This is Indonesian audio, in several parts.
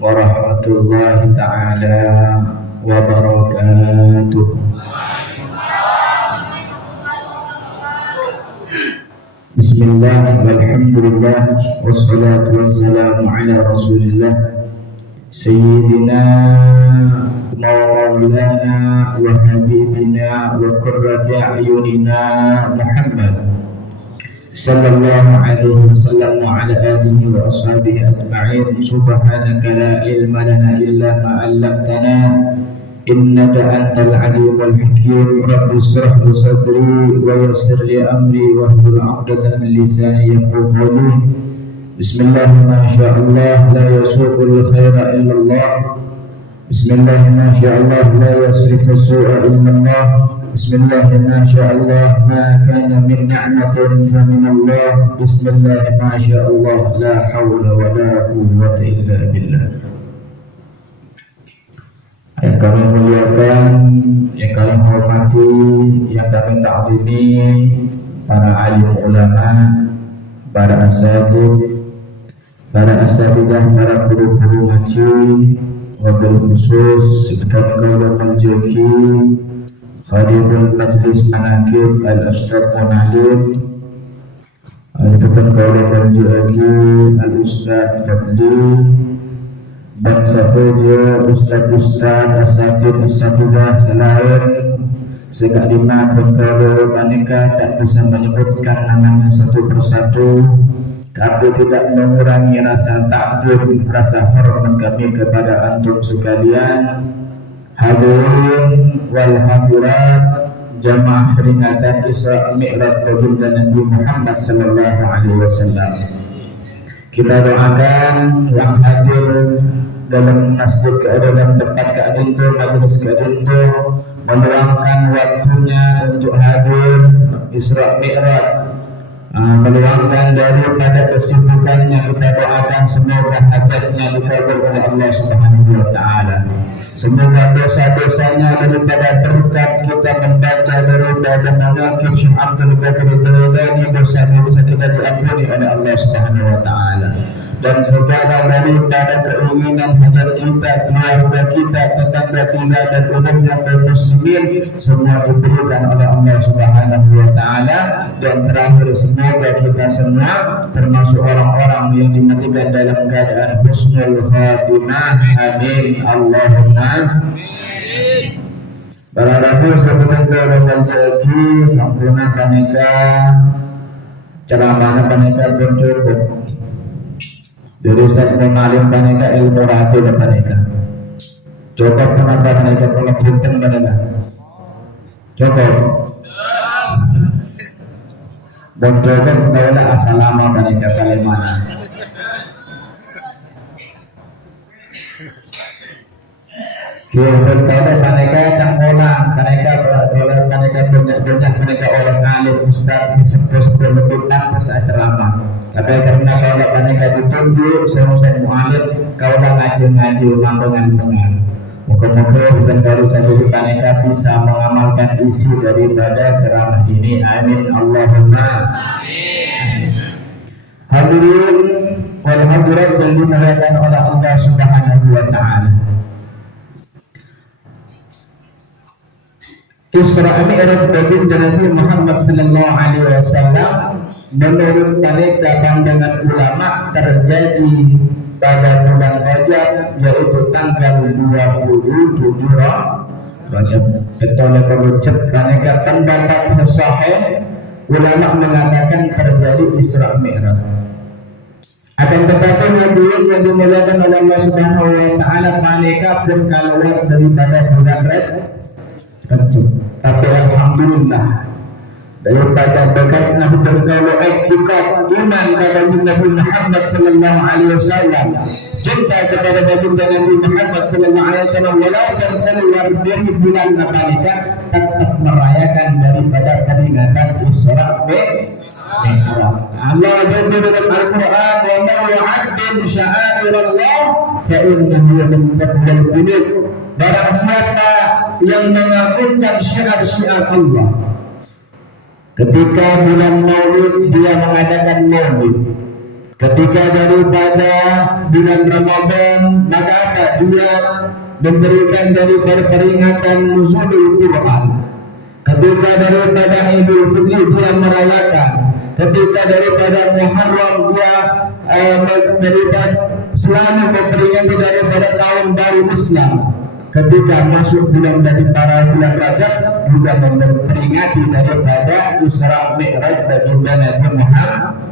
warahmatullahi ta'ala wabarakatuh. Bismillah, walhamdulillah, wassalatu wassalamu ala rasulillah Sayyidina maulana wa habibina wa qurrati a'yunina Muhammad sallallahu alaihi wasallam wa ala alihi wa ashabihi ajma'in. Subhanaka la ilma lana illa ma 'allamtana innaka antal alimul hakim. Rabbi shrah li sadri wa yassir li amri wahlul 'uqdatam min lisani yafqahu qawli. Bismillah ma sya'allah la yasuqul khaira illa Allah. Bismillah ma sya'allah la yasrifu su'a illa Allah. Bismillah ma sya'allah ma kana min ni'matin fa min Allah. Bismillah ma sya'allah la hawla wa la quwwata illa billah. Yang kami muliakan, yang kami hormati, yang kami ta'zimi, para alim ulama, para asatidz, para guru-guru ngaji, wabil khusus sekitar kaum menjoki Khaliful Majlis Manaqib Al-Ustadz Munalim, sekitar kaum menjoki Al-Ustadz Fadli, bangsa saja Ustadz-Ustadz Asatidah selain sekalimat kalau mereka tak bisa menyebutkan namanya satu persatu, tapi tidak mengurangi rasa takjub, rasa hormat kami kepada antum sekalian, hadirin wal hadirat, jamaah peringatan Isra Mi'raj baginda Nabi Muhammad sallallahu alaihi wasallam. Kita doakan yang hadir dalam masjid dalam tempat keadaan itu, majelis keadaan itu, meluangkan waktunya untuk hadir Isra Mi'raj, meluangkan daripada kesibukannya. Kita doakan semoga hajatnya dikabul oleh Allah Subhanahu wa taala. Semoga dosa-dosanya daripada berkat kita membaca daripada manaqib Syekh Abdul Qadir Jailani, dosa-dosa kita diampuni oleh Allah Subhanahu wa taala. Dan segala daripada keinginan hajat kita, keluarga kita, tetangga tinggal dan umumnya kaum muslimin, semua diberikan oleh Allah Subhanahu wa taala. Dan terakhir, semoga kita semua termasuk orang-orang yang dimatikan dalam keadaan husnul khatimah. Amin Allahumma amin. Para rasul sebelum menjadi sempurna paneka ceramahnya paneka pun cukup. Jadi Ustaz Munalim paneka ilmu rati dan paneka cukup. Kenapa paneka punya punten paneka cukup? Dan cukup adalah asal lama paneka Kalimantan. Kalau paneka cangkola, paneka banyak paneka orang alim ustaz sebelum lebih pantas ceramah. Tapi karena kalau paneka ditunjuk sama Ustaz Mu'alim, kalau ngaji mantungan tengah. Moga-moga bukan baru saja paneka bisa mengamalkan isi daripada ceramah ini. Amin Allahumma amin. Hadirin wal hadirat yang dimuliakan oleh Allah Subhanahu wa taala. Isra Mi'raj baginda Nabi Muhammad sallallahu alaihi wasallam menurut mereka pandangan ulama terjadi pada bulan Rajab, yaitu tanggal 27 Rajab. Betul kalau mereka pendapat sahih ulama mengatakan terjadi Isra Mi'raj. Akan tetapi hadirin yang dimuliakan oleh Allah Subhanahu wa taala, mereka pun keluar daripada bulan Rajab. Tapi alhamdulillah daripada berkat nasib kalau etika iman kepada Nabi Muhammad sallallahu alaihi wasallam, cinta kepada baginda Nabi Muhammad sallallahu alaihi wasallam, walaupun keluar dari bulan Ramadan tetap merayakan daripada peringatan Isra Mi'raj. Allah berfirman dalam Al-Qur'an, "Wa man yu'azzim sya'airallah fa innahu min taqwal qulub." Barang siapa yang mengagungkan syiar-syiar Allah, ketika bulan Maulid dia mengadakan Maulid, Ketika daripada bulan Ramadan, maka apa? Dia memberikan daripada peringatan nuzulul Quran. Ketika daripada Idul Fitri dia merayakan. Ketika daripada Muharram dia daripada selalu memperingati daripada tahun baru Islam. Ketika masuk bulan daripada bulan Rajab juga memperingati daripada Isra Mi'raj baginda Nabi Muhammad.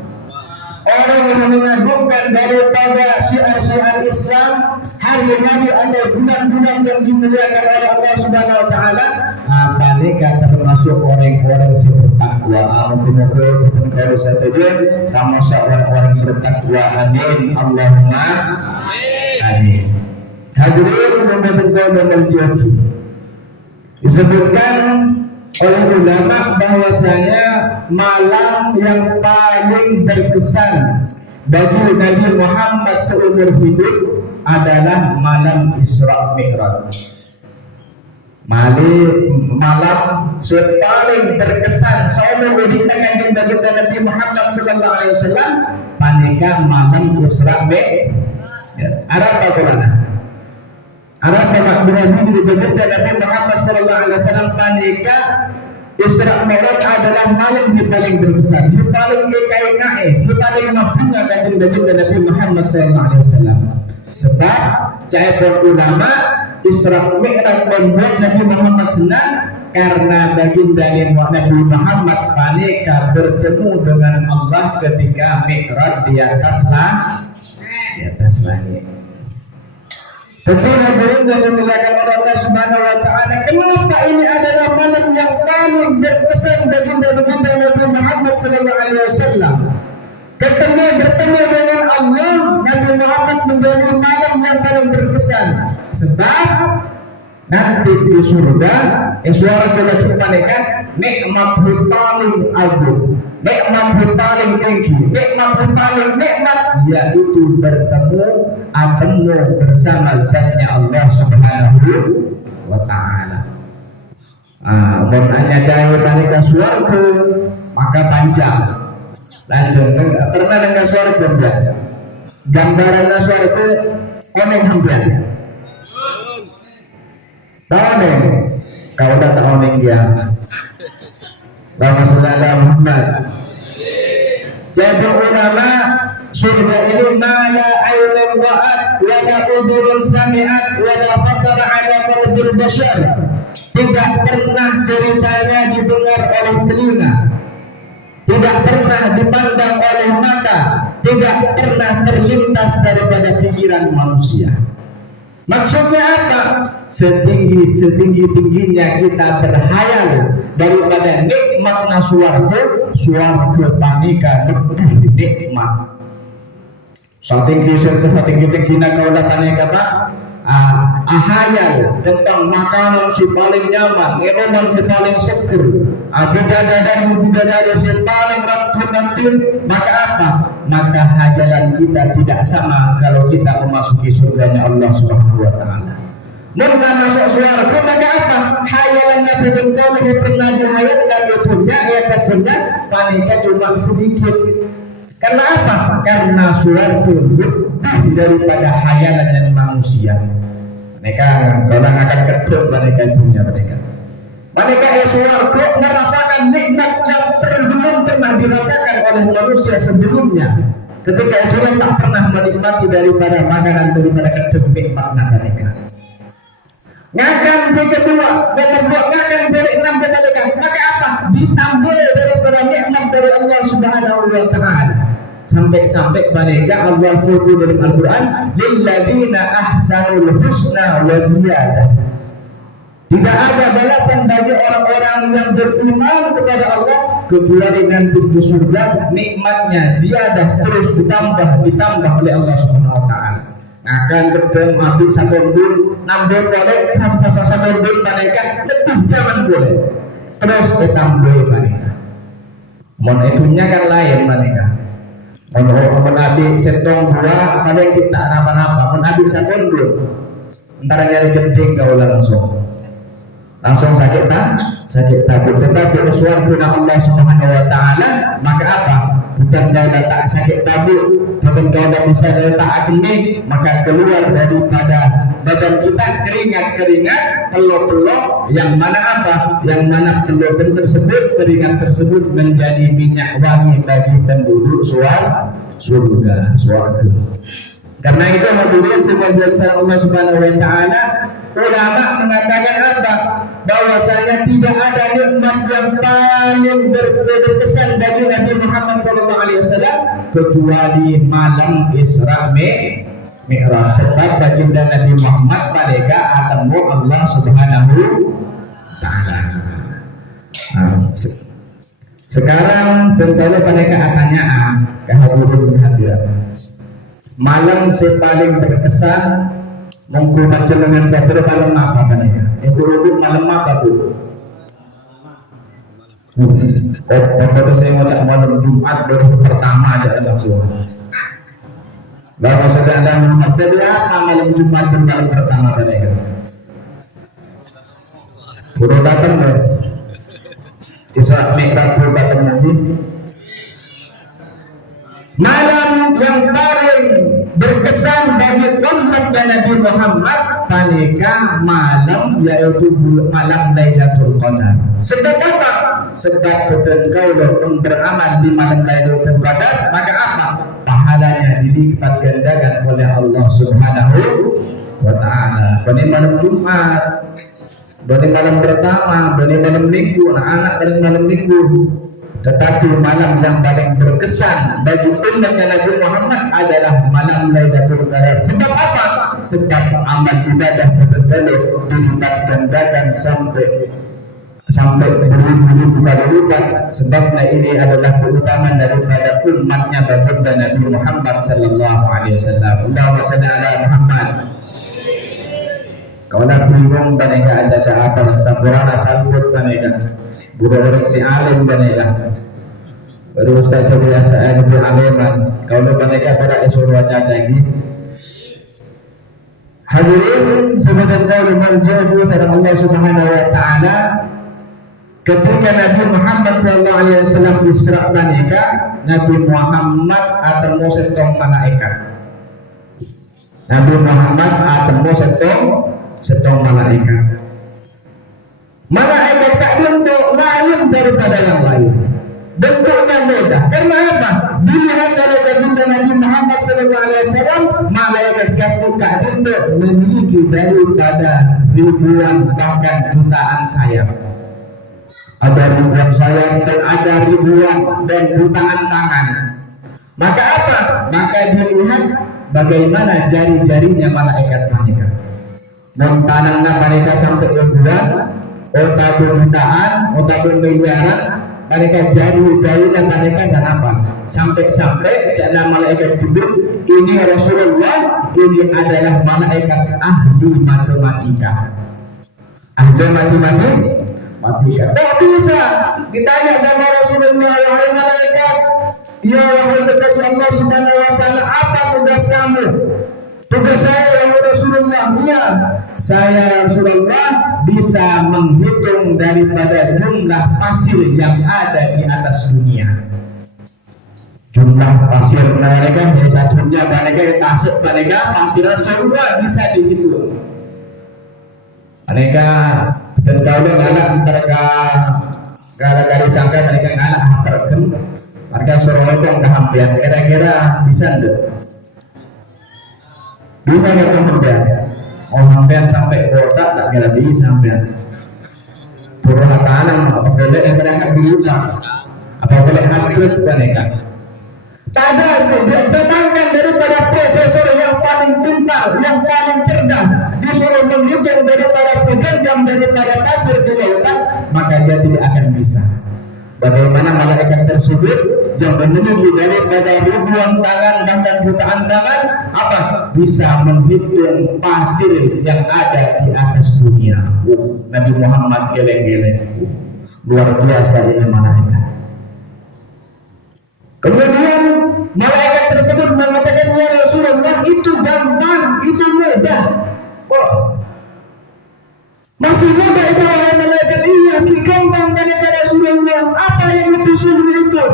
Orang yang mengagungkan daripada syiar-syiar Islam, hari-hari atau bulan-bulan yang dimuliakan oleh Allah Subhanahu wa taala, mereka termasuk orang-orang yang bertakwa. Moga-moga kita kalau setuju termasuk orang-orang bertakwa. Amin. Allahumma amin. Hadirin sampai berdoa menjadi disebutkan oleh ulama bahwasanya malam yang paling berkesan bagi Nabi Muhammad seumur hidup adalah malam Isra Mi'raj. Malam paling berkesan seumur hidup kanjeng Nabi Muhammad sallallahu alaihi wasallam panika malam Isra Mi'raj. Arab Al-Qur'an. Arab makmurah di baginda Nabi Muhammad sallallahu alaihi wasallam panika Isra Mi'raj adalah malam yang paling berkesan, yang paling ikainae, yang paling mabunga kanjeng Nabi Muhammad sallallahu alaihi wasallam. Sebab cahaya ulama Isra Mi'raj membuat Nabi Muhammad senang karena baginda Nabi Muhammad panika bertemu dengan Allah ketika Mi'raj di atas langit. Tentu hadirin yang dimuliakan oleh Allah Subhanahu wa taala, kenapa ini adalah malam yang paling berkesan bagi baginda Nabi Muhammad sallallahu alaihi wasallam? Bertemu dengan Allah, Nabi Muhammad menjadi malam yang paling berkesan. Sebab nanti di surga, suara kita malaikat nikmat paling agung, nikmat paling tinggi, nikmat paling nikmat yaitu bertemu bersama zatnya Allah Subhanahu wa taala. Bertanya cahaya malaikat surga maka panjang. Lanjut pernah dengar surga enggak? Gambaran surga oneng hampir. Tahu kau dah tahu dia. Rasulullah Muhammad. Jadi ulama surga ini mala ainun ra'at wa la udhurun sami'at wa la khatara ala qalbil bashar. Tidak pernah ceritanya didengar oleh telinga, tidak pernah dipandang oleh mata, tidak pernah terlintas daripada pikiran manusia. Maksudnya apa? Setinggi-tingginya kita berhayal daripada nikmatnya suarga panika lebih nikmat. Setinggi-tingginya kau datangnya kata ahayal tentang makanan si paling nyaman, minuman si paling seger, bidadari si paling rantin, maka apa? Maka hayalan kita tidak sama kalau kita memasuki surganya Allah Subhanahu wa taala. Maka masuk surga maka apa? Hayalan Nabi kau pernah dihayalkan dunia ya dunia panika cuma sedikit. Karena apa? Karena surga lebih daripada hayalan dan manusia. Mereka orang akan kedua mereka dunia mereka. Mereka surga merasakan nikmat yang belum pernah dirasakan oleh manusia sebelumnya. Ketika itu tak pernah menikmati daripada makanan daripada kedua nikmat mereka. Ngakan si kedua, ngakan beri enam mereka. Maka apa? Ditambah daripada nikmat dari Allah Subhanahu wa taala. Sampai mereka Allah turun dalam Al-Quran lilladzina ahsanul husna wa ziyadah. Tidak ada balasan bagi orang-orang yang beriman kepada Allah kecuali nanti di surga nikmatnya ziyadah terus ditambah oleh Allah Subhanahu wa taala. Akan ketemu ambil sabun nambah boleh sabun mereka lebih jangan boleh terus ditambah mereka. Mon itunya kan lain mereka. Menabik setong dua paling kita apa-apa menabik sabun dulu antara nyari genting kau langsung sakit takut tetapi suara Allah Subhanahu wa taala maka apa bukan kau dah tak sakit tabuk, bukan kau dah bisa dah tak akni, maka keluar daripada badan kita keringat-keringat, telur-telur, yang mana apa? Yang mana telur tersebut, keringat tersebut menjadi minyak wangi bagi penduduk surga. Karena itu hadirin sebagian Allah Subhanahu wa taala, ulama mengatakan apa? Bahwasanya tidak ada nikmat yang paling berkesan bagi Nabi Muhammad SAW kecuali malam Isra Mi'raj. Sebab baginda Nabi Muhammad mereka ketemu Allah Subhanahu wa taala. Sekarang tentunya mereka tanya kehadirin hadirat. Malam paling berkesan mengkumat jenengan saya malam apa mereka? Ibu malam apa bu? Kalau saya mau cak malam Jumat baru pertama aja langsung. Lalu sedang ada Muhammad jadi apa malam Jumat dan malam pertama mereka? Baru datang deh. Isra Mi'raj baru datang lagi. Malam yang paling berkesan bagi umat Nabi Muhammad panika malam yaitu malam Lailatul Qadar. Sebab apa? Sebab betul kau beramal di malam Lailatul Qadar, maka apa? Pahalanya dilipat gandakan oleh Allah Subhanahu wa taala. Pada malam Jumat, pada malam pertama, pada malam Minggu, anak-anak pada malam Minggu. Tetapi malam yang paling berkesan bagi umat Nabi Muhammad adalah malam Lailatul Qadar. Sebab apa? Sebab amal ibadah betul-betul dilipat gandakan sampai beribu-ribu kali lipat. Sebabnya ini adalah keutamaan daripada umatnya baginda Nabi Muhammad sallallahu alaihi wasallam. Allahumma shalli ala Muhammad. Kau nak bingung banega aja apa yang sampurana sambut banega. Budak-budak si alim banega. Baru Ustaz saya lebih aliman. Kalau banega pada disuruh caca ini. Hadirin sebagai kaum menjadi sadar Allah Subhanahu wa taala ketika Nabi Muhammad sallallahu alaihi wasallam Isra banega, Nabi Muhammad atau setong malaikat. Nabi Muhammad atau setong malaikat. Malaikat tak bentuk lain daripada yang lain. Bentuknya beda. Karena apa? Dilihat oleh baginda Nabi Muhammad SAW, malaikat tak bentuk memiliki daripada ribuan bahkan jutaan sayap. Ada ribuan sayap dan ada ribuan dan jutaan tangan. Maka apa? Maka dilihat bagaimana jari-jarinya malaikat-malaikat. Mempanangkan mereka sampai ribuan, otak jutaan, otak miliaran, mereka jari-jarinya mereka apa? Sampai jangan malaikat duduk. Ini Rasulullah, ini adalah malaikat ahli matematika. Ahli matematika. Tak bisa ditanya sama Rasulullah, wahai malaikat, ya wahai kekasih Allah Subhanahu wa taala, apa tugas kamu? Tugas saya ya Rasulullah, ya saya Rasulullah bisa menghitung daripada jumlah pasir yang ada di atas dunia. Jumlah pasir mereka dari satunya mereka tasik mereka pasir semua bisa dihitung. Mereka dan kalau anak mereka gara-gara disangka mereka anak terken, mereka suruh ngomong ke hampir kira-kira bisa enggak? Bisa nggak kemudian? Oh hampir sampai kota tak kira bisa hampir. Turun sana apa boleh yang mereka diulang? Apa boleh hampir mereka? Pada datangkan daripada profesor yang paling pintar, yang paling cerdas, disuruh menghitung daripada segenggam daripada pasir di lautan, maka dia tidak akan bisa. Bagaimana malaikat tersebut yang memiliki daripada ribuan tangan bahkan jutaan tangan apa bisa menghitung pasir yang ada di atas dunia. Nabi Muhammad geleng-geleng. Luar biasa ini malaikat. Kemudian malaikat tersebut mengatakan, ya Rasulullah, itu gampang, itu mudah. Oh, masih mudah itu wahai malaikat. Iya, gampang dari Rasulullah. Apa yang lebih sulit itu?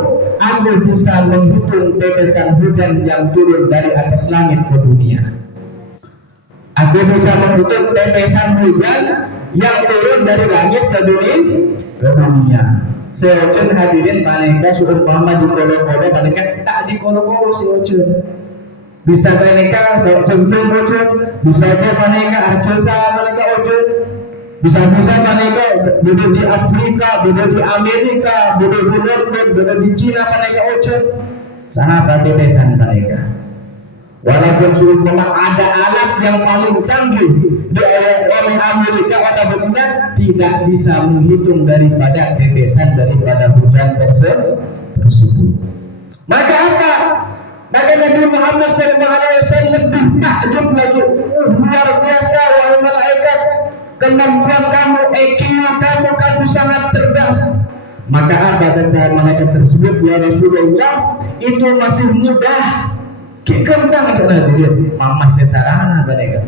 aku bisa menghitung tetesan hujan yang turun dari atas langit ke dunia. Aku bisa menghitung tetesan hujan yang turun dari langit ke dunia. Seocun hadirin maneka suruh Muhammad di kolo-kolo, maneka tak di kolo-kolo seocun. Bisa maneka cem-cem ocun, bisa maneka arcesa maneka ocun. Bisa-bisa maneka duduk di Afrika, duduk di Amerika, duduk di London, duduk di Cina maneka ocun. Sana tetesan maneka. Walaupun suruh memang ada alat yang paling canggih oleh Amerika atau Belanda, tidak bisa menghitung daripada tetesan daripada hujan tersebut. Maka apa? Maka Nabi Muhammad SAW lebih takjub lagi. Luar biasa wahai malaikat, kemampuan kamu, EQ kamu sangat cerdas. Maka apa kata malaikat tersebut? Ya Rasulullah, itu masih mudah. Kekembang itu nanti dia mama sesarana mereka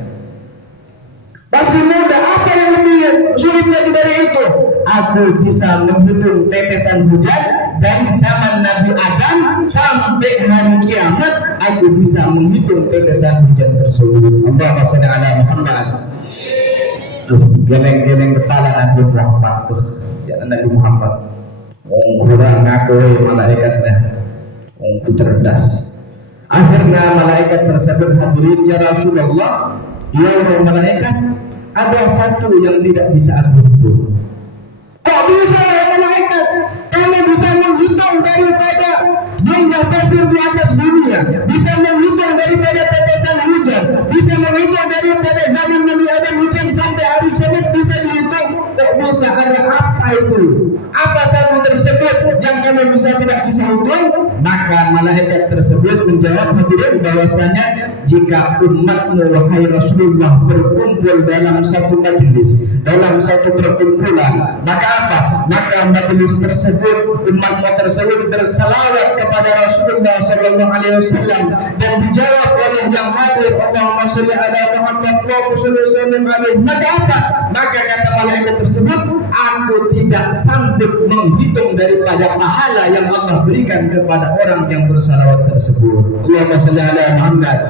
masih muda. Apa yang lebih sulit lagi dari itu? Aku bisa menghitung tetesan hujan dari zaman Nabi Adam sampai hari kiamat. Aku bisa menghitung tetesan hujan tersebut. Allahumma shalli ala Muhammad. Geleng-geleng kepala Nabi Muhammad tuh, jangan Nabi Muhammad. Kurang ngaku malaikatnya, cerdas. Akhirnya malaikat tersebut hadirin, ya Rasulullah, ya malaikat, ada satu yang tidak bisa aku hitung. Kok bisa ya malaikat? Kamu bisa menghitung daripada jumlah pasir di atas dunia, bisa menghitung daripada tetesan hujan, bisa menghitung daripada zaman Nabi Adam hujan sampai hari kiamat bisa dihitung. Kok bisa? Ada apa itu? Apa satu tersebut yang kamu tidak bisa hitung? Maka malaikat tersebut menjawab hadirin bahwasanya jika umatmu wahai Rasulullah berkumpul dalam satu majelis, dalam satu perkumpulan, maka apa? Maka majelis tersebut, umatmu tersebut berselawat kepada Rasulullah Sallallahu Alaihi Wasallam dan dijawab oleh yang hadir, Allahumma sholli ala Muhammad wa sallim alaihi. Maka apa? Maka kata malaikat tersebut, aku tidak sanggup menghitung daripada pahala yang Allah berikan kepada orang yang bersalawat tersebut. Allahumma sholli ala Muhammad.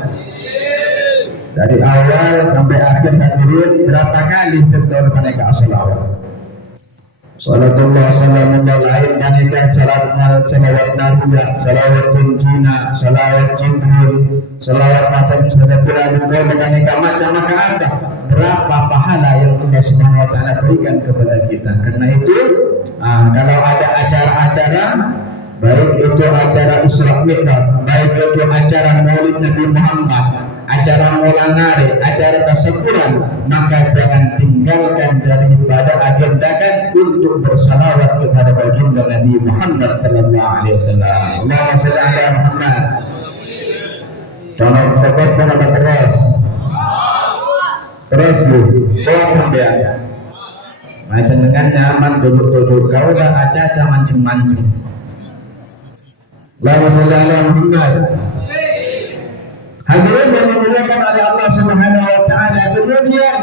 Dari awal sampai akhir hadirin berapa kali tertawa mereka salawat. Salatullah salamullah lain maneka salawat nariyah, salawat tunjina, salawat jibril, salawat macam sedekah buka maneka macam. Maka ada berapa pahala yang Allah Subhanahu wa taala berikan kepada kita. Karena itu kalau ada acara-acara, baik itu acara Isra Mi'raj, baik itu acara Maulid Nabi Muhammad, acara Molangare, acara tasyukuran, maka jangan tinggalkan daripada agendakan untuk bersalawat kepada baginda Nabi Muhammad sallallahu alaihi wasallam. Allahumma shalli ala Muhammad. Tolong cepat menambah terus bu, buat dia. Macam dengan nyaman duduk kau dah aca-aca mancing-mancing. Allahumma shalli ala Muhammad. Hadirin yang dimuliakan oleh Allah Subhanahu wa taala, kemudian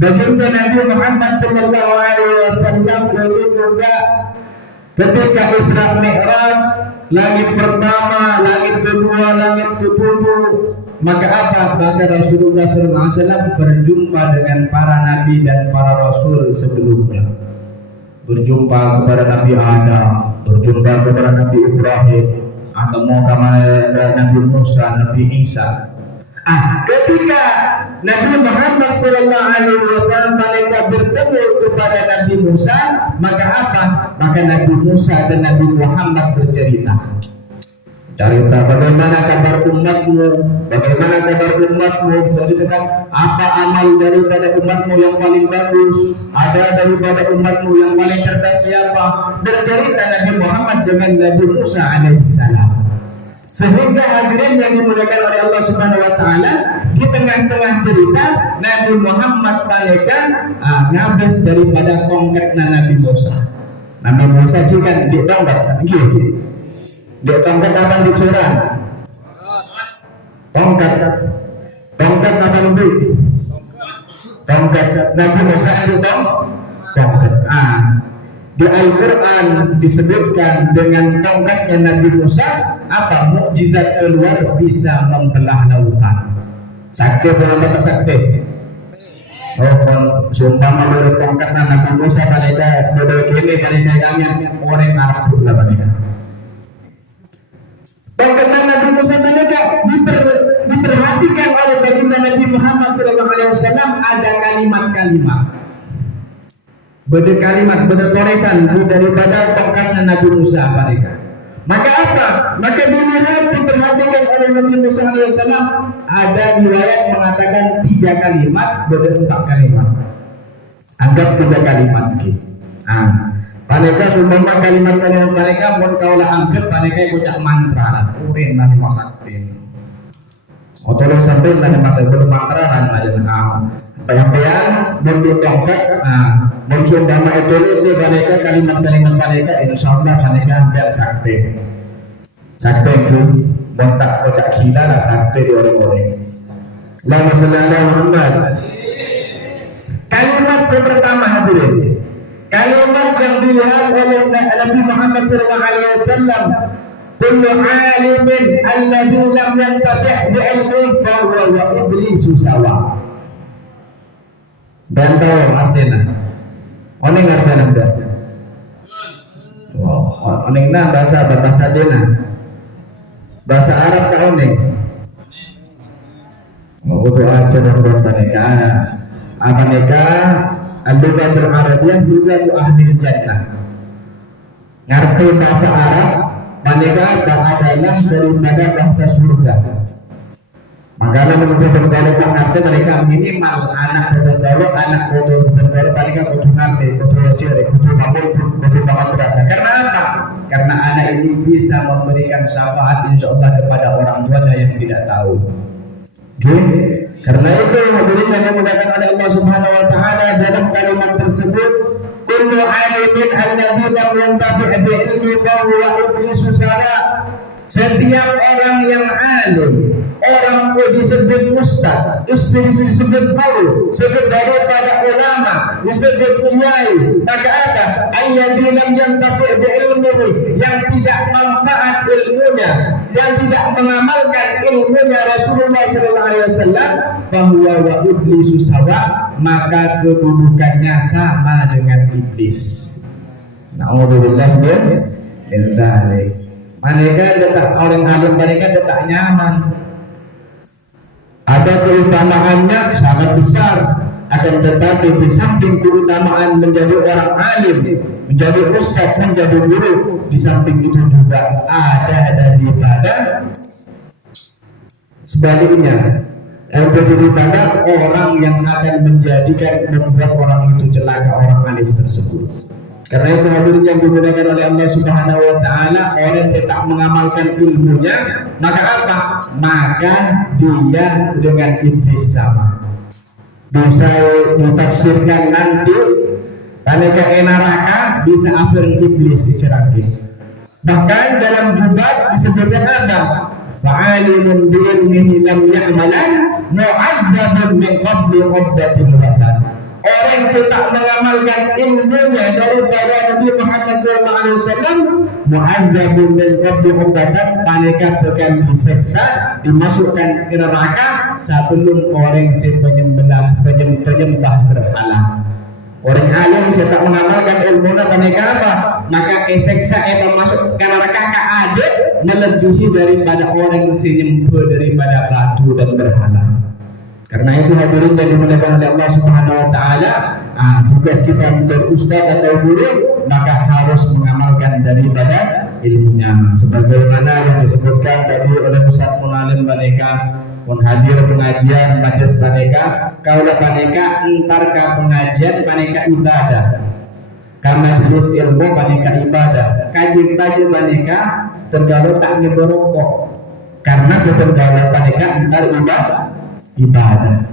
baginda Nabi Muhammad sallallahu alaihi wasallam juga ketika Isra Mi'raj, langit pertama, langit kedua, langit ketujuh, maka apa? Maka Rasulullah sallallahu alaihi wasallam berjumpa dengan para nabi dan para rasul sebelumnya. Berjumpa kepada Nabi Adam, berjumpa kepada Nabi Ibrahim, atau mau kepada Nabi Musa, Nabi Isa. Ketika Nabi Muhammad sallallahu alaihi wasallam mereka bertemu kepada Nabi Musa, maka apa? Maka Nabi Musa dan Nabi Muhammad bercerita. Cerita bagaimana kabar umatmu, bagaimana kabar umatmu, ceritakan apa amal daripada umatmu yang paling bagus, ada daripada umatmu yang paling cerdas siapa. Bercerita Nabi Muhammad dengan Nabi Musa alaihissalam. Sehingga hadirin yang dimuliakan oleh Allah Subhanahu wa taala, di tengah-tengah cerita Nabi Muhammad mereka ngabes daripada tongkatnya Nabi Musa. Nabi Musa juga di tongkat, dia tongkat apa dicurang? Tongkat apa duit? Tongkat Nabi Musa itu tongkat. Di Al-Quran disebutkan dengan tongkatnya Nabi Musa, apa mukjizat keluar bisa membelah lautan. Sakti berapa sakti? Oh, sumpah menurut tongkat Nabi Musa mereka bodoh kini mereka kalian orang Arab lah mereka. Tongkat Nabi Musa mereka diperhatikan oleh baginda Nabi Muhammad SAW ada kalimat-kalimat. Beda kalimat, beda tulisan daripada tongkatnya Nabi Musa mereka. Maka apa? Maka dilihat diperhatikan oleh Nabi Musa SAW ada riwayat mengatakan 3 kalimat, beda 4 kalimat. Anggap 3 kalimat ke. Mereka sumpah kalimat-kalimat mereka pun kaulah angkat mereka ucap mantra lah. Urin nanti masakti. Otolah sampai nanti masa bermantra nanti aja bayang-bayang bentuk tongkat. Mensumpah itu mereka kalimat-kalimat mereka insyaallah mereka tidak sakti. Sakti itu bontak kocak gila lah sakti di orang-orang. Allahumma sholli ala Muhammad. Kalimat yang pertama hadirin. Kalimat yang dilihat oleh Nabi Muhammad SAW, kullu alimin alladhi lam yantafi' bi'ilmi fahuwa wa iblisu sawa. Dan tahu artinya oneng artinya enggak? Onengna bahasa Cina, bahasa Arab tak oneng. Untuk aja dong mereka. Apa mereka? Al-Lughatul Arabiyyah lugatu ahli jannah. Ngerti bahasa Arab, mereka adalah daripada bahasa surga. Makanya menurut kalau tak ngerti mereka minimal anak betul anak betul mereka kudu ngerti, kudu cari, kudu bangun berasa. Karena apa? Karena anak ini bisa memberikan syafaat insyaallah kepada orang tuanya yang tidak tahu. Okay? Karena itu hadirin yang dimudahkan oleh Allah Subhanahu wa taala dalam kalimat tersebut, kullu alimin alladzi lam yantafi' bi ilmi fa huwa iblisu sawa. Setiap orang yang alim, orang disebut ustaz, disebut guru, disebut daripada ulama, disebut kiai, maka apa? Alladzi lam yantafi' bi ilmihi, yang tidak manfaat ilmunya, yang tidak mengamalkan ilmunya Rasulullah SAW, fahuwa wa iblisu sawa, maka kedudukannya sama dengan iblis. Na'udzubillah min dzalik. Mereka letak orang alim mereka letak nyaman. Ada keutamaannya sangat besar, akan tetapi di samping keutamaan menjadi orang alim, menjadi ustaz, menjadi guru, di samping itu juga ada daripada sebaliknya, yang daripada orang yang akan membuat orang itu celaka orang alim tersebut. Karena itu hadirin yang digunakan oleh Allah Subhanahu wa taala, orang yang tak mengamalkan ilmunya, maka apa? Maka dia dengan iblis sama. Bisa ditafsirkan nanti mereka neraka bisa akhir iblis diceraki. Bahkan dalam Zubat disebutkan ada fa'alimun bi'ilmihi lam ya'malan mu'adzabun min qabli uddatil watan. Orang yang tak mengamalkan ilmunya daripada Nabi Muhammad SAW, mu'adzabun min qabli ubbatan, mereka akan diseksa, dimasukkan ke neraka sebelum orang yang penyembah berhala. Orang alim yang tak mengamalkan ilmunya mereka apa? Maka diseksa masuk ke neraka keadaan melebihi daripada orang yang menyembah daripada batu dan berhala. Karena itu hadirin yang dimuliakan oleh Allah Subhanahu wa taala, tugas kita menjadi ustaz atau guru maka harus mengamalkan daripada ilmunya. Sebagaimana yang disebutkan tadi oleh Ustaz Munalim mereka pun hadir pengajian majelis mereka, kaulah mereka entar ke pengajian mereka ibadah. Ka majelis ilmu mereka ibadah. Kaji mereka tergalau tak ngeborokok. Karena tergalau mereka entar ibadah.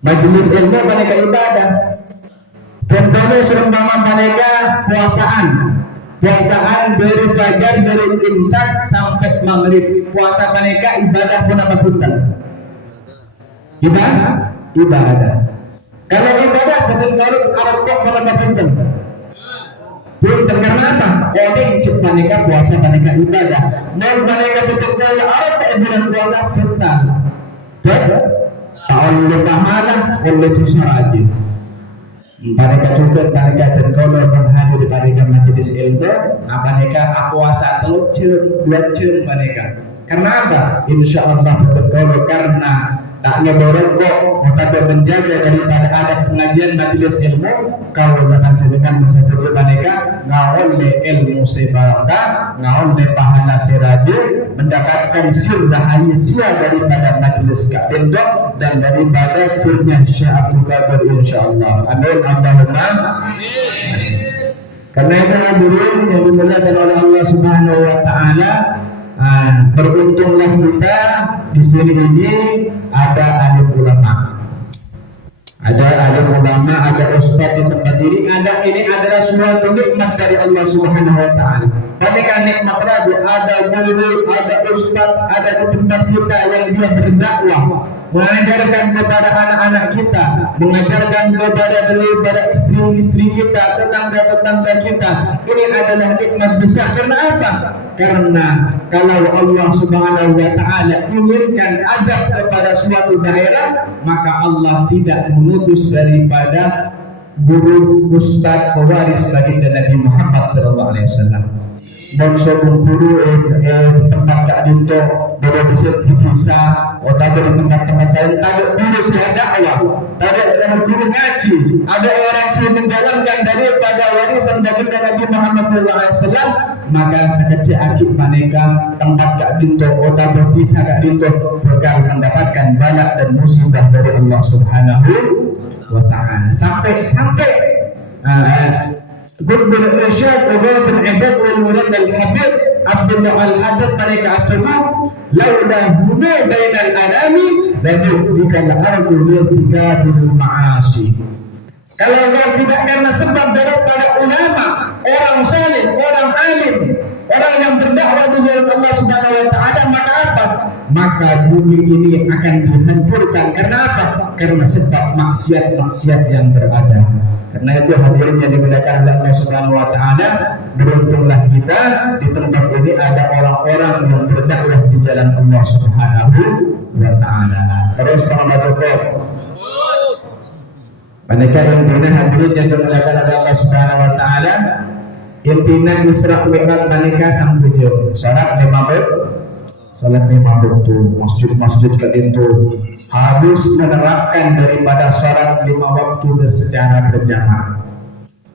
Majelis ilmu mereka ibadah. Contohnya seumpama mereka puasaan dari fajar, dari imsak sampai maghrib. Puasa mereka ibadah pun apa punten? Ibadah. Kalau ibadah betul kalau arab kok apa punten? Punten karena apa? Odeng cek maneka puasa maneka ibadah. Mau maneka tutup bulan Arab ke bulan puasa betul. Tak oleh pahala, oleh dosa aja. Mereka juga mereka terkolor menghadiri mereka majelis ilmu. Mereka puasa telur jam, 2 jam mereka. Karena apa? Insya Allah terkolor karena tak ngeborok atau menjaga daripada adat pengajian majelis ilmu. Kau dengan jenengan mensetuju mereka ngawal ilmu sebaraka, ngawal pahala seraja, mendapatkan sir rahasia daripada majelis kapendok dan daripada sirnya Syekh Abdul Qadir insyaallah. Amin Allahumma. Karena itu hadirin yang dimuliakan oleh Allah Subhanahu wa taala, beruntunglah kita di sini ini ada alim ulama. Ada alim ulama, ada ustaz di tempat ini, ini adalah suatu nikmat dari Allah Subhanahu wa taala. Ketika nikmat raja, ada guru, ada ustaz, ada di tempat kita yang dia berdakwah, mengajarkan kepada anak-anak kita, mengajarkan kepada istri-istri kita, tetangga-tetangga kita. Ini adalah nikmat besar. Karena apa? Karena kalau Allah Subhanahu wa taala inginkan adab kepada suatu daerah, maka Allah tidak mengutus daripada guru, ustaz, pewaris baginda Nabi Muhammad sallallahu alaihi wasallam. Bangsa guru tempat Kak Dinto berada di desa atau di tempat-tempat saya, ada guru saya dakwah, ada guru ngaji, ada orang saya menjalankan daripada warisan baginda Nabi Muhammad SAW, maka sekecil akib mereka tempat Kak Dinto atau desa Kak Dinto bakal mendapatkan balak dan musibah dari Allah Subhanahu wa taala. Sampai Gubernur Irsyad Wabaratul Ibad wal Murad al-Habib Abdullah al-Haddad mereka atau laula huna bainal alami ladukal ardu lirtika bil ma'asi. Kalau tidak karena sebab daripada ulama, orang saleh, orang alim, orang yang berdakwah di jalan Allah Subhanahu wa taala, maka apa? Maka bumi ini akan dihancurkan. Karena apa? Karena sebab maksiat-maksiat yang berada. Karena itu hadirin yang dimuliakan oleh Allah Subhanahu wa taala, beruntunglah kita di tempat ini ada orang-orang yang berdakwah di jalan Allah Subhanahu wa taala. Terus Muhammad Joko. Mereka intinya hadirin yang dimuliakan oleh Allah Subhanahu wa taala, intinya Isra Mi'raj mereka sang tujuh. Salat 5 waktu, masjid-masjid itu harus menerapkan daripada salat 5 waktu secara berjamaah.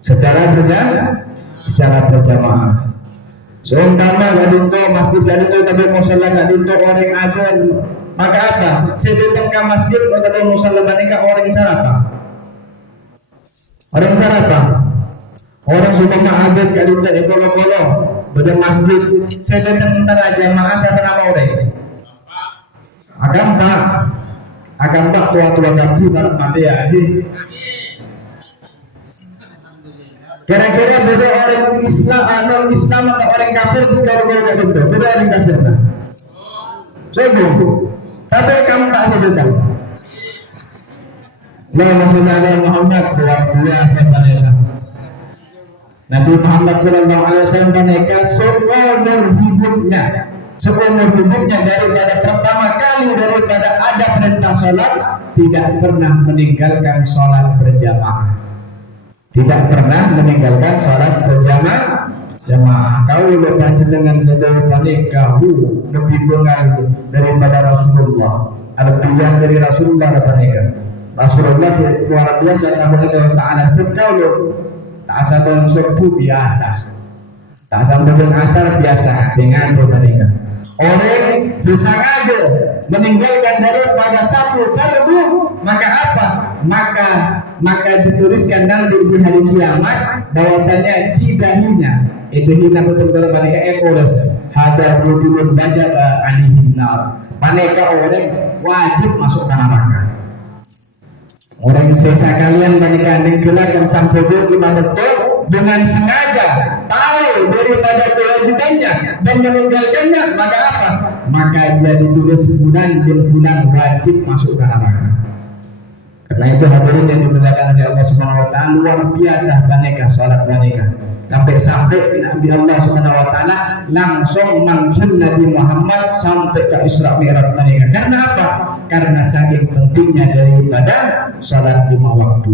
Secara berjamaah. Seumpama gadinto masjid gadinto tapi musalla gadinto orang adan, maka apa? Sedang ke masjid atau musalla mereka orang sarapan. Orang sarapan. Orang sudah ma'adat gadinto ekolo-kolo pada masjid saya datang tentara jamaah saya nama orang agam pak tua-tua gapi barang mati ya kira-kira beda orang Islam non Islam atau orang kafir kalau beda orang kafir lah tapi kamu tak sedang lah maksudnya Muhammad luar biasa mereka Nabi Muhammad SAW mereka seumur hidupnya daripada pertama kali daripada ada perintah sholat tidak pernah meninggalkan sholat berjamaah. Tidak pernah meninggalkan sholat berjamaah. Kau lepas dengan saudara mereka lebih benar daripada Rasulullah. Ada pilihan dari Rasulullah mereka. Rasulullah luar biasa. Nabi Taala terkau tak asal suku biasa, tak asal asal biasa dengan mereka. Orang sesengaja meninggalkan daripada satu fardu, maka apa? Maka dituliskan nanti di hari kiamat bahwasanya di dahinya itu hina betul-betul mereka ekolos ada rudulun baca alihin nar. Mereka orang wajib masuk ke neraka. Orang sisa kalian menikah dengan sampojo lima betul dengan sengaja tahu daripada kewajibannya dan meninggalkannya, maka apa? Maka dia ditulis fulan bin fulan wajib masuk ke neraka. Karena itu hadirin yang dimuliakan oleh Allah Subhanahu wa taala, luar biasa mereka salat mereka. sampai Nabi Allah Subhanahu wa taala langsung manggil Nabi Muhammad sampai ke Isra Mi'raj mereka. Karena apa? Karena saking pentingnya daripada salat 5 waktu.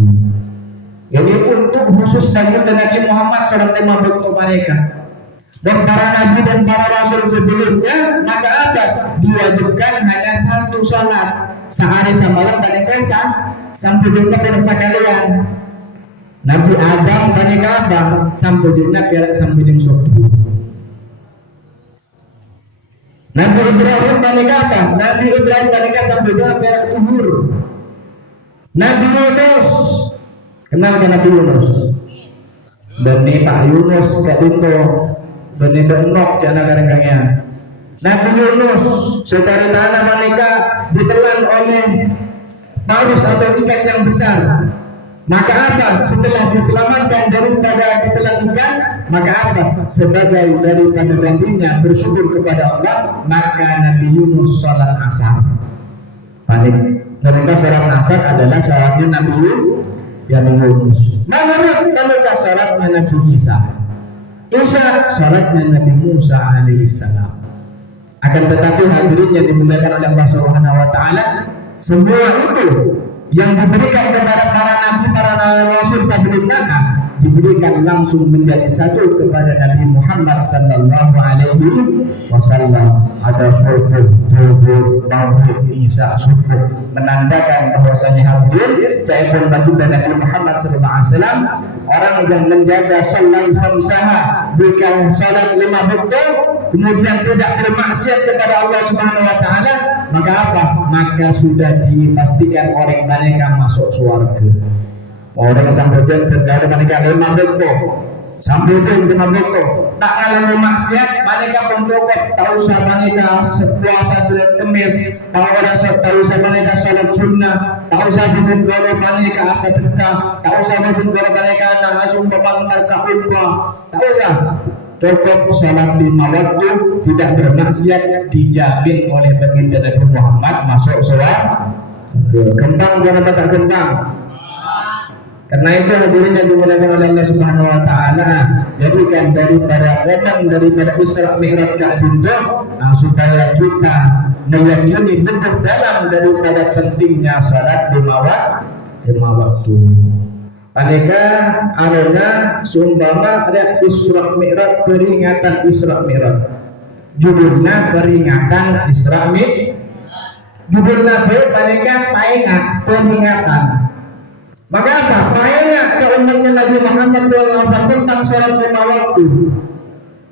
Jadi untuk khusus Nabi Muhammad salat 5 waktu mereka. Dan para nabi dan para rasul sebelumnya, maka apa? Diwajibkan hanya 1 salat sehari semalam dan sampai jumpa pada sekalian. Nabi Adam tani kabar sampai jumpa pada sampai jumpa subuh. Nabi Ibrahim tani kabar, Nabi Ibrahim tani kabar sampai jumpa pada kubur. Nabi Yunus, kenal kan Nabi Yunus? Bani Pak Yunus kadito, Bani Benok jana karengkangnya. Nabi Yunus saudara tanah mereka ditelan oleh paus atau ikan yang besar. Maka apa? Setelah diselamatkan daripada ditelan ikan, maka apa? Sebagai daripada gantinya bersyukur kepada Allah, maka Nabi Yunus salat asar. Balik. Mereka salat asar adalah salatnya Nabi Yunus. Menurut mereka salatnya Nabi Isa salatnya Nabi Musa alaihissalam. Akan tetapi hadirin yang dimuliakan oleh Allah Subhanahu wa taala, semua itu yang diberikan kepada para nabi, para rasul sebelumnya diberikan langsung menjadi satu kepada Nabi Muhammad sallallahu alaihi wasallam. Ada subuh, duhur, maghrib, isya, subuh, menandakan bahwasanya hadirin caipun baginda Nabi Muhammad sallallahu alaihi wasallam orang yang menjaga salat khamsah, jika salat 5 waktu kemudian tidak bermaksiat kepada Allah Subhanahu wa taala, maka apa? Maka sudah dipastikan orang mereka masuk surga. Orang sampai jam tergada mereka 5 waktu, sampai jam 5 waktu tak ngalami maksiat, mereka pun cukup. Tak usah mereka puasa Senin Kemis, tak usah mereka salat sunnah, tak usah bikin goro mereka sedekah, tak usah bikin goro mereka langsung berbantar kahumpa, tak usah. Cukup salat 5 waktu tidak bermaksiat, dijamin oleh baginda Nabi Muhammad masuk surga. Kembang jangan tak kembang. Karena itu hadirin yang dimuliakan oleh Allah Subhanahu wa taala, jadikan daripada Isra Mi'raj ke Adinda supaya kita meyakini benar dalam daripada pentingnya salat 5 waktu. Aneka arena sumpama ada Isra Mi'raj, peringatan Isra Mi'raj. Judulnya peringatan Isra Mi'raj. Judulnya aneka peringatan. Maka apa? Paingat ke umatnya Nabi Muhammad SAW tentang salat 5 waktu.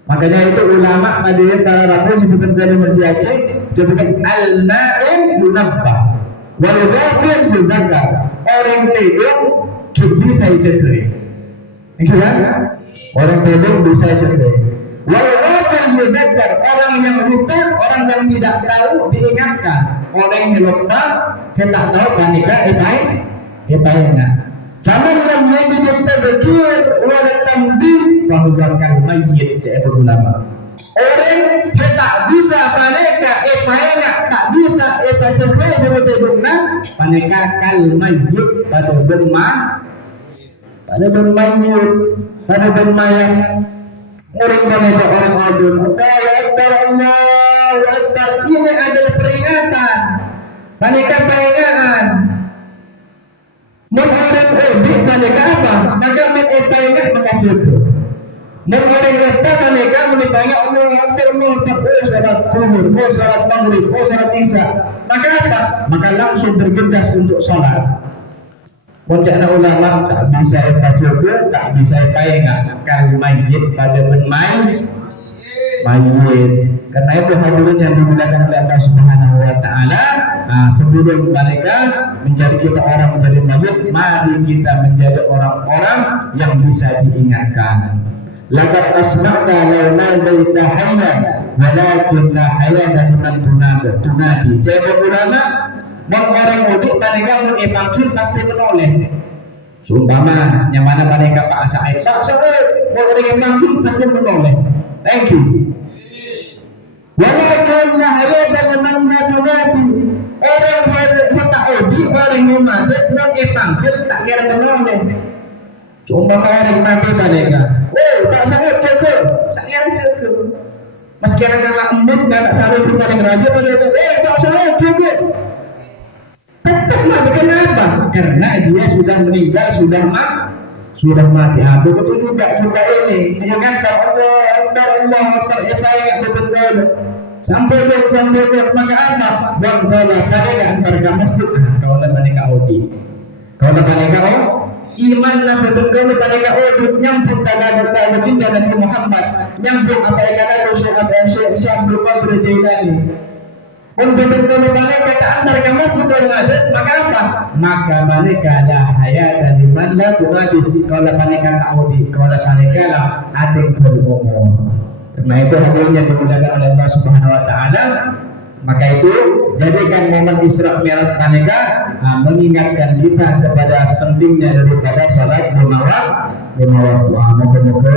Makanya itu ulama hadirin para rasul sebutan dari menjadi disebutkan al-na'im yunabbah wal ghafil yudzakar. Orang tidur bisa cedera. Kan? Orang tidur bisa cedera. Wal ghafil yudzakar. Orang yang lupa, orang yang tidak tahu diingatkan. Orang yang lupa, tidak tahu panika Ibaina. Zaman yang menjadi tadzkir wa tanbih bahwa mayyit cek ulama. Orang tak bisa paneka Ibaina, tak bisa cekal berbeda paneka kal mayyit pada bermayat orang paneka orang adun. Allah Akbar, ini adalah peringatan. Paneka peringatan. Orang lebih mereka apa? Maka mereka maka jaga. Mereka mereka menipanya hampir salat zuhur, salat maghrib, salat isya. Maka apa? Maka langsung bergegas untuk salat. Puncaknya ulama tak bisa jaga, tak bisa ingat. Kalau mayyit pada bermain mayyit. Karena itu hadirin yang dimuliakan oleh Allah Subhanahu wa taala, sebelum mereka menjadi kita orang menjadi mayyit, mari kita menjadi orang-orang yang bisa diingatkan. Laqad asma'ta law nadaita hayyan walakin la hayya liman tunadi. Jadi ulama orang mudik mereka mengimankan pasti menoleh. Sumpama yang mana mereka Pak Said, orang imankan pasti menoleh. Thank you. Walaupun lahir dan menghadapi orang tak odi orang mati non epanggil tak kira menoleh. Cuma orang mati mereka. Tak kira cukup. Mas kira kala embut dan selalu di paling raja pada itu, tak salah cukup. Tetap mati kenapa? Karena dia sudah meninggal, sudah mati. Aku betul juga kita ini. Dia kan Allah ingat betul. Sampai maka apa? Bang bola kada enggak antar ke masjid. Kau lah menikah Odi. Kau lah menikah iman lah betul kau menikah Odi nyambung dalam baginda Nabi Muhammad. Nyambung apa yang kata Syekh Abdul Qadir Jailani. Untuk betul menikah tak antar ke masjid maka apa? Maka menikah lah hayat dan iman lah tuadi. Kau lah menikah Odi. Kau lah menikah lah adik berumur. Karena itu hadirnya dimudahkan oleh Allah Subhanahu Wa Taala. Maka itu jadikan momen Isra Mi'raj Tanika mengingatkan kita kepada pentingnya daripada salat lima waktu. Moga-moga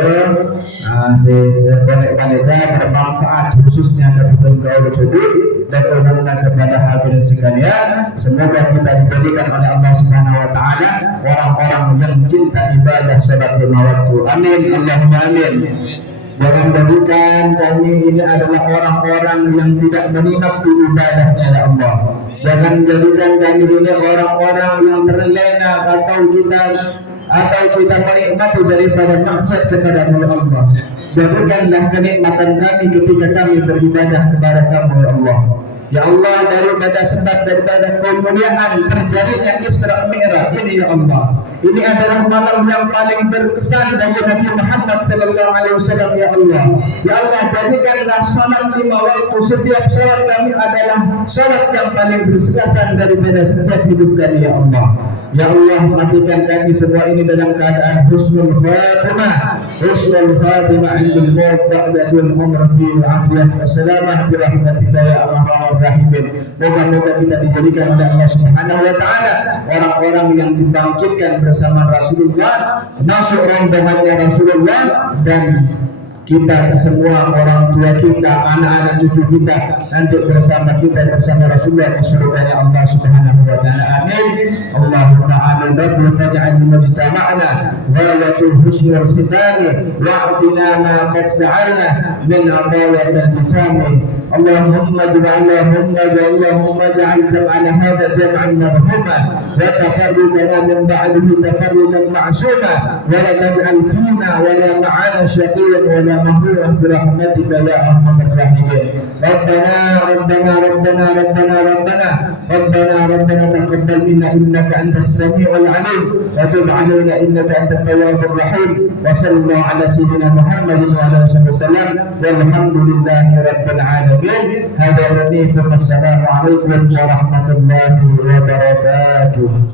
sebagai Tanika bermanfaat khususnya kepada kaum tersebut dan umumnya kepada hadirin sekalian. Semoga kita dijadikan oleh Allah Subhanahu Wa Taala orang-orang yang cinta ibadah salat lima waktu. Amin. Allahumma amin. Jangan jadikan kami ini adalah orang-orang yang tidak menikmati ibadahnya ya Allah. Jangan jadikan kami ini orang-orang yang terlena atau kita menikmati daripada maksud kepada Allah. Jadikanlah kenikmatan kami ketika kami beribadah kepada kamu ya Allah. Ya Allah, daripada sebab daripada kemuliaan terjadinya Isra Mi'raj ini ya Allah. Ini adalah malam yang paling berkesan bagi Nabi Muhammad sallallahu alaihi wasallam ya Allah. Ya Allah, jadikanlah salat lima waktu setiap salat kami adalah salat yang paling berkesan daripada setiap hidup kami ya Allah. Ya Allah, matikan kami semua ini dalam keadaan husnul khatimah indul maut ba'datul umr fi afiyah wa salamah bi rahmatika ya arhamar rahimin. Moga-moga kita dijadikan oleh Allah Subhanahu Wa Taala orang-orang yang dibangkitkan bersama Rasulullah, masuk rombongannya Rasulullah, dan kita semua orang tua kita, anak-anak cucu kita nanti bersama Rasulullah di surganya Allah Subhanahu Wa Taala. Amin. Allahumma amin. Rabbana faj'al mujtama'ana ghayatu husnul khitami wa'tina ma qad sa'alna min adawatil lisani. Allahumma ij'al jam'ana hadha jam'an marhuma wa tafarruqana min ba'dihi tafarruqan ma'suma wa la taj'al fina wa la ma'ana shaqiyyan wa la mahmura birahmatika ya arhamar rahimin. Rabbana taqabbal minna innaka antas sami'ul 'alim wa tub 'alaina innaka antat tawwabur rahim. Wa sallallahu ala sayyidina Muhammadin wa ala alihi wasallam walhamdulillahi rabbil alamin. Hada wa assalamu alaikum warahmatullahi wabarakatuh.